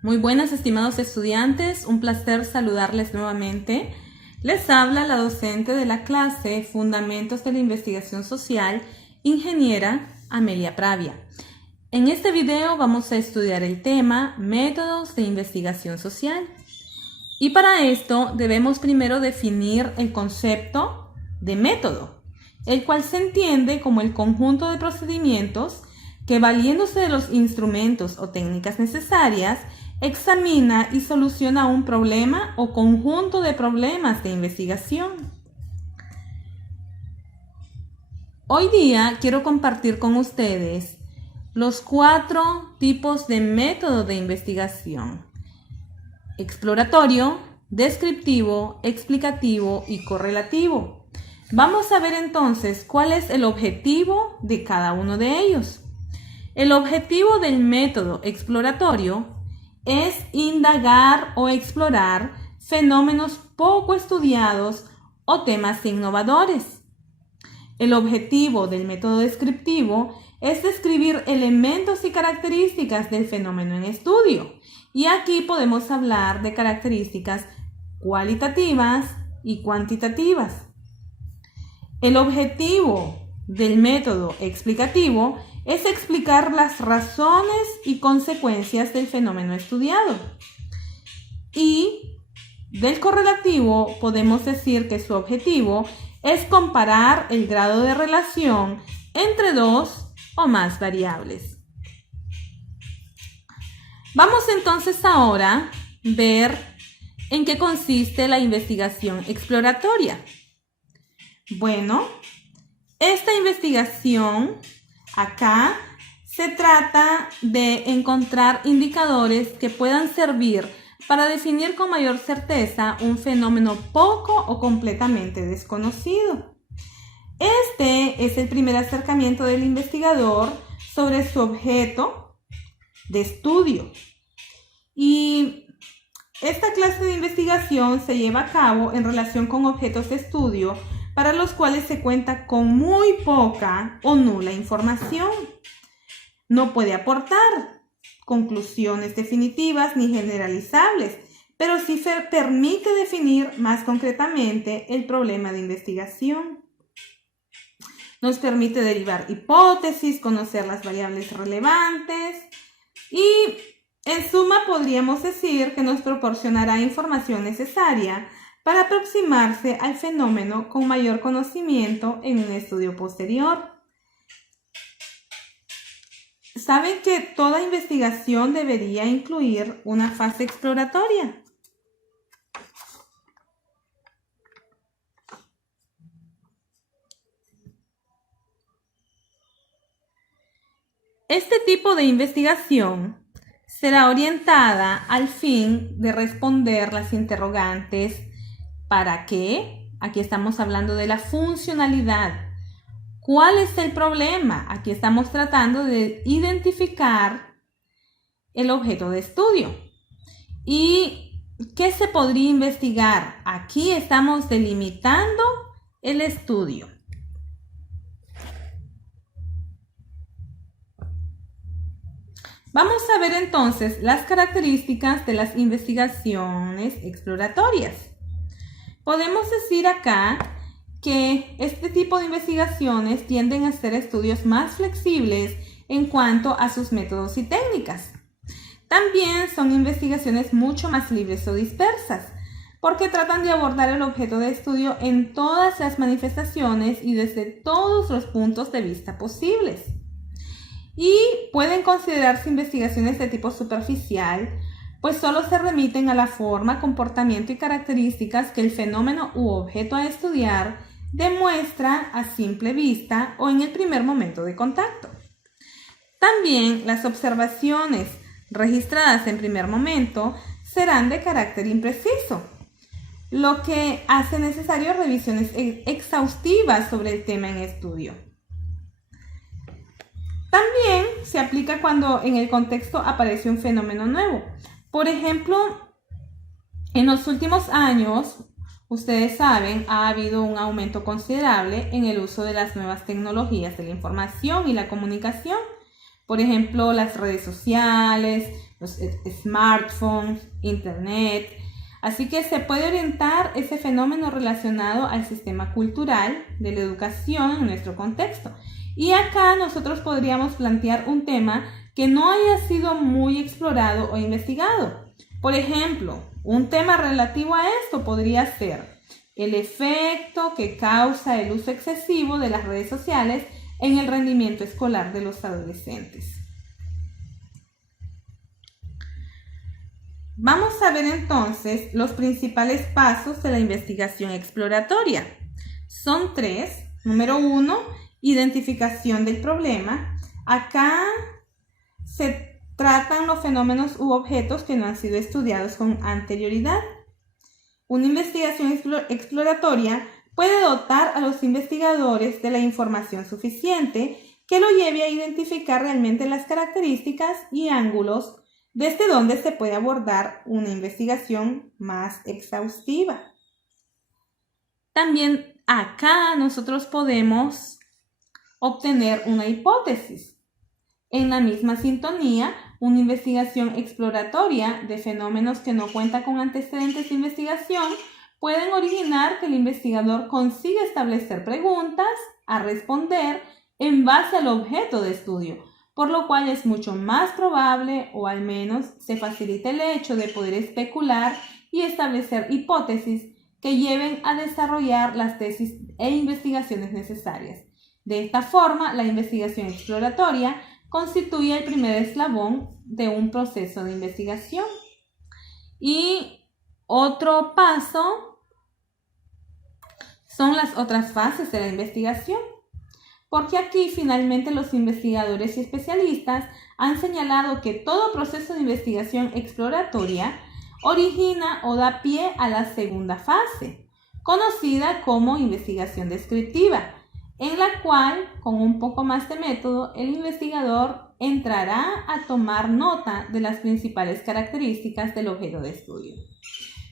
Muy buenas, estimados estudiantes, un placer saludarles nuevamente. Les habla la docente de la clase Fundamentos de la Investigación Social, ingeniera Amelia Pravia. En este video vamos a estudiar el tema Métodos de Investigación Social. Y para esto debemos primero definir el concepto de método, el cual se entiende como el conjunto de procedimientos que, valiéndose de los instrumentos o técnicas necesarias, examina y soluciona un problema o conjunto de problemas de investigación. Hoy día quiero compartir con ustedes los 4 tipos de método de investigación: exploratorio, descriptivo, explicativo y correlativo. Vamos a ver entonces cuál es el objetivo de cada uno de ellos. El objetivo del método exploratorio es indagar o explorar fenómenos poco estudiados o temas innovadores. El objetivo del método descriptivo es describir elementos y características del fenómeno en estudio. Y aquí podemos hablar de características cualitativas y cuantitativas. El objetivo del método explicativo es explicar las razones y consecuencias del fenómeno estudiado. Y del correlativo podemos decir que su objetivo es comparar el grado de relación entre 2 o más variables. Vamos entonces ahora a ver en qué consiste la investigación exploratoria. Bueno, esta investigación acá se trata de encontrar indicadores que puedan servir para definir con mayor certeza un fenómeno poco o completamente desconocido. Este es el primer acercamiento del investigador sobre su objeto de estudio. Y esta clase de investigación se lleva a cabo en relación con objetos de estudio para los cuales se cuenta con muy poca o nula información. No puede aportar conclusiones definitivas ni generalizables, pero sí permite definir más concretamente el problema de investigación. Nos permite derivar hipótesis, conocer las variables relevantes y, en suma, podríamos decir que nos proporcionará información necesaria para aproximarse al fenómeno con mayor conocimiento en un estudio posterior. ¿Saben que toda investigación debería incluir una fase exploratoria? Este tipo de investigación será orientada al fin de responder las interrogantes: ¿para qué? Aquí estamos hablando de la funcionalidad. ¿Cuál es el problema? Aquí estamos tratando de identificar el objeto de estudio. ¿Y qué se podría investigar? Aquí estamos delimitando el estudio. Vamos a ver entonces las características de las investigaciones exploratorias. Podemos decir acá que este tipo de investigaciones tienden a ser estudios más flexibles en cuanto a sus métodos y técnicas. También son investigaciones mucho más libres o dispersas, porque tratan de abordar el objeto de estudio en todas las manifestaciones y desde todos los puntos de vista posibles. Y pueden considerarse investigaciones de tipo superficial, pues solo se remiten a la forma, comportamiento y características que el fenómeno u objeto a estudiar demuestra a simple vista o en el primer momento de contacto. También las observaciones registradas en primer momento serán de carácter impreciso, lo que hace necesario revisiones exhaustivas sobre el tema en estudio. También se aplica cuando en el contexto aparece un fenómeno nuevo. Por ejemplo, en los últimos años, ustedes saben, ha habido un aumento considerable en el uso de las nuevas tecnologías de la información y la comunicación, Por ejemplo, las redes sociales, los smartphones, internet. Así que se puede orientar ese fenómeno relacionado al sistema cultural de la educación en nuestro contexto. Y acá nosotros podríamos plantear un tema que no haya sido muy explorado o investigado. Por ejemplo, un tema relativo a esto podría ser el efecto que causa el uso excesivo de las redes sociales en el rendimiento escolar de los adolescentes. Vamos a ver entonces los principales pasos de la investigación exploratoria. Son 3. Número 1, identificación del problema. Acá se tratan los fenómenos u objetos que no han sido estudiados con anterioridad. Una investigación exploratoria puede dotar a los investigadores de la información suficiente que lo lleve a identificar realmente las características y ángulos desde donde se puede abordar una investigación más exhaustiva. También acá nosotros podemos obtener una hipótesis. En la misma sintonía, una investigación exploratoria de fenómenos que no cuenta con antecedentes de investigación pueden originar que el investigador consiga establecer preguntas a responder en base al objeto de estudio, por lo cual es mucho más probable, o al menos se facilita el hecho de poder especular y establecer hipótesis que lleven a desarrollar las tesis e investigaciones necesarias. De esta forma, la investigación exploratoria constituye el primer eslabón de un proceso de investigación. Y otro paso son las otras fases de la investigación, porque aquí finalmente los investigadores y especialistas han señalado que todo proceso de investigación exploratoria origina o da pie a la segunda fase, conocida como investigación descriptiva, en la cual, con un poco más de método, el investigador entrará a tomar nota de las principales características del objeto de estudio.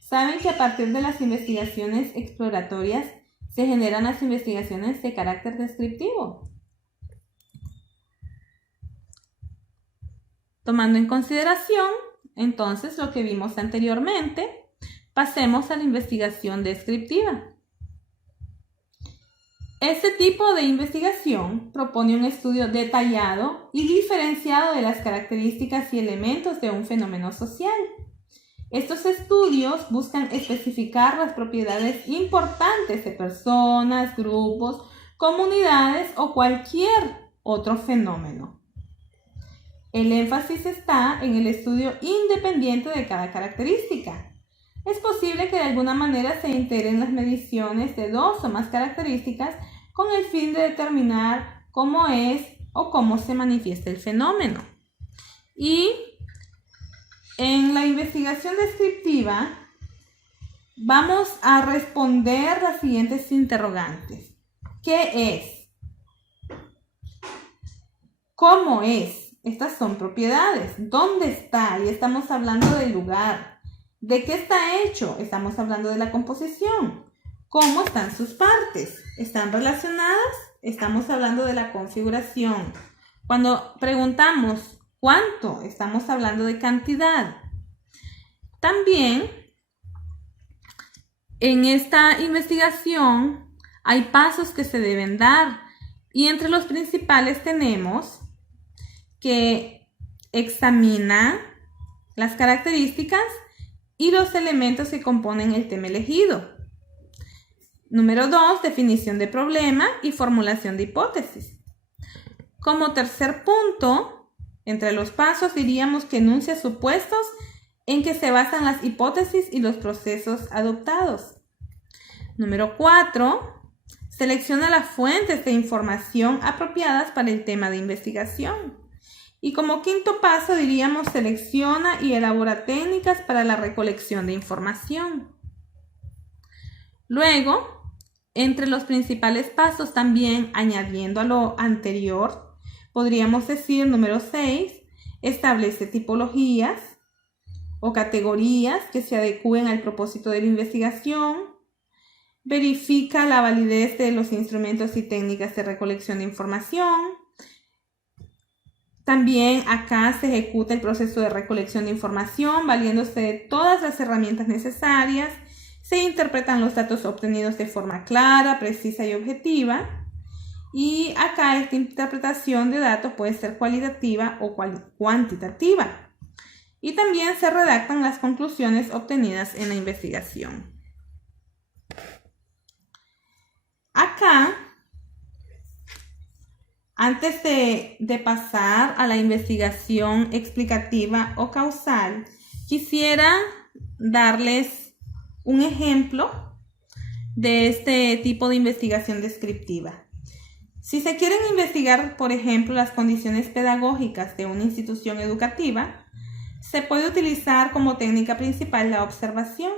Saben que a partir de las investigaciones exploratorias se generan las investigaciones de carácter descriptivo. Tomando en consideración, entonces, lo que vimos anteriormente, pasemos a la investigación descriptiva. Este tipo de investigación propone un estudio detallado y diferenciado de las características y elementos de un fenómeno social. Estos estudios buscan especificar las propiedades importantes de personas, grupos, comunidades o cualquier otro fenómeno. El énfasis está en el estudio independiente de cada característica. Es posible que de alguna manera se integren las mediciones de 2 o más características con el fin de determinar cómo es o cómo se manifiesta el fenómeno. Y en la investigación descriptiva vamos a responder las siguientes interrogantes. ¿Qué es? ¿Cómo es? Estas son propiedades. ¿Dónde está? Y estamos hablando del lugar. ¿De qué está hecho? Estamos hablando de la composición. ¿Cómo están sus partes? ¿Están relacionadas? Estamos hablando de la configuración. Cuando preguntamos ¿cuánto? Estamos hablando de cantidad. También en esta investigación hay pasos que se deben dar y entre los principales tenemos que examina las características y los elementos que componen el tema elegido. Número 2, definición de problema y formulación de hipótesis. Como tercer punto, entre los pasos diríamos que enuncia supuestos en que se basan las hipótesis y los procesos adoptados. Número 4, selecciona las fuentes de información apropiadas para el tema de investigación. Y como quinto paso diríamos selecciona y elabora técnicas para la recolección de información. Luego, entre los principales pasos también añadiendo a lo anterior, podríamos decir número 6, establece tipologías o categorías que se adecúen al propósito de la investigación, verifica la validez de los instrumentos y técnicas de recolección de información, También acá se ejecuta el proceso de recolección de información valiéndose de todas las herramientas necesarias. Se interpretan los datos obtenidos de forma clara, precisa y objetiva. Y acá esta interpretación de datos puede ser cualitativa o cuantitativa. Y también se redactan las conclusiones obtenidas en la investigación. Acá, antes de pasar a la investigación explicativa o causal, quisiera darles un ejemplo de este tipo de investigación descriptiva. Si se quieren investigar, por ejemplo, las condiciones pedagógicas de una institución educativa, se puede utilizar como técnica principal la observación.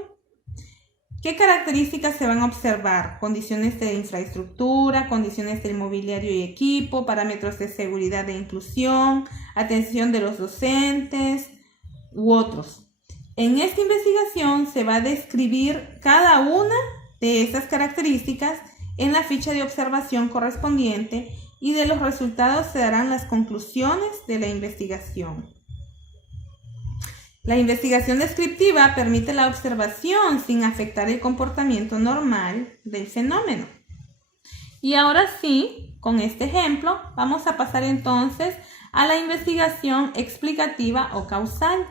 ¿Qué características se van a observar? Condiciones de infraestructura, condiciones del mobiliario y equipo, parámetros de seguridad e inclusión, atención de los docentes u otros. En esta investigación se va a describir cada una de esas características en la ficha de observación correspondiente y de los resultados se darán las conclusiones de la investigación. La investigación descriptiva permite la observación sin afectar el comportamiento normal del fenómeno. Y ahora sí, con este ejemplo, vamos a pasar entonces a la investigación explicativa o causal.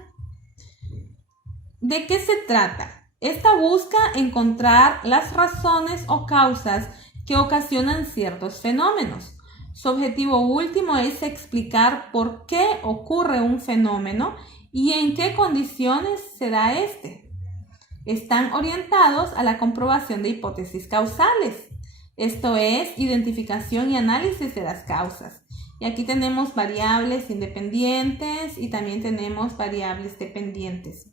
¿De qué se trata? Esta busca encontrar las razones o causas que ocasionan ciertos fenómenos. Su objetivo último es explicar por qué ocurre un fenómeno y en qué condiciones se da este. Están orientados a la comprobación de hipótesis causales, esto es, identificación y análisis de las causas. Y aquí tenemos variables independientes y también tenemos variables dependientes.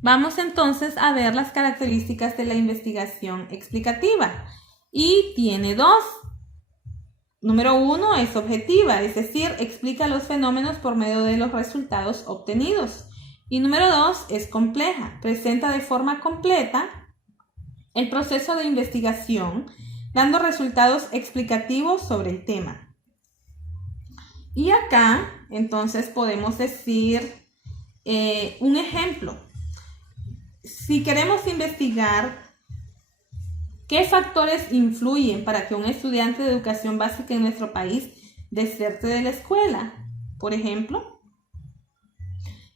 Vamos entonces a ver las características de la investigación explicativa. Y tiene dos. Número 1 es objetiva, es decir, explica los fenómenos por medio de los resultados obtenidos. Y número 2 es compleja, presenta de forma completa el proceso de investigación, dando resultados explicativos sobre el tema. Y acá, entonces, podemos decir un ejemplo. Si queremos investigar ¿qué factores influyen para que un estudiante de educación básica en nuestro país deserte de la escuela? Por ejemplo,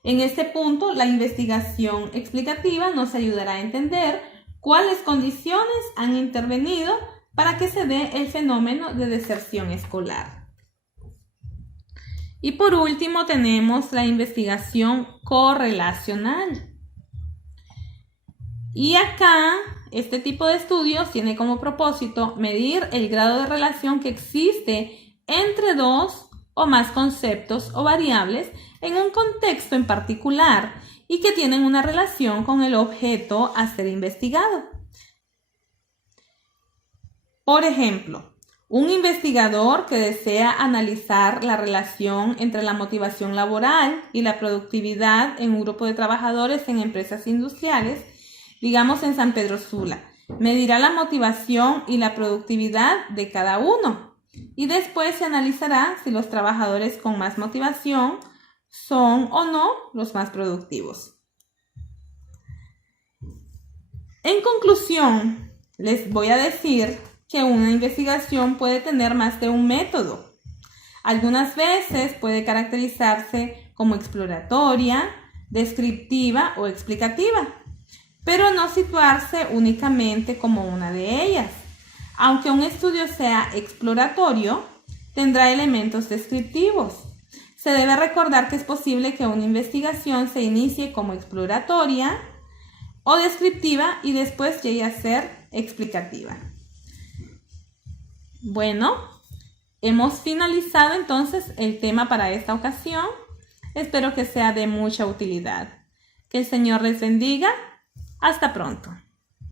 en este punto, la investigación explicativa nos ayudará a entender cuáles condiciones han intervenido para que se dé el fenómeno de deserción escolar. Y por último, tenemos la investigación correlacional. Y acá, este tipo de estudios tiene como propósito medir el grado de relación que existe entre dos o más conceptos o variables en un contexto en particular y que tienen una relación con el objeto a ser investigado. Por ejemplo, un investigador que desea analizar la relación entre la motivación laboral y la productividad en un grupo de trabajadores en empresas industriales, digamos en San Pedro Sula, medirá la motivación y la productividad de cada uno y después se analizará si los trabajadores con más motivación son o no los más productivos. En conclusión, les voy a decir que una investigación puede tener más de un método. Algunas veces puede caracterizarse como exploratoria, descriptiva o explicativa, pero no situarse únicamente como una de ellas. Aunque un estudio sea exploratorio, tendrá elementos descriptivos. Se debe recordar que es posible que una investigación se inicie como exploratoria o descriptiva y después llegue a ser explicativa. Bueno, hemos finalizado entonces el tema para esta ocasión. Espero que sea de mucha utilidad. Que el Señor les bendiga. Hasta pronto.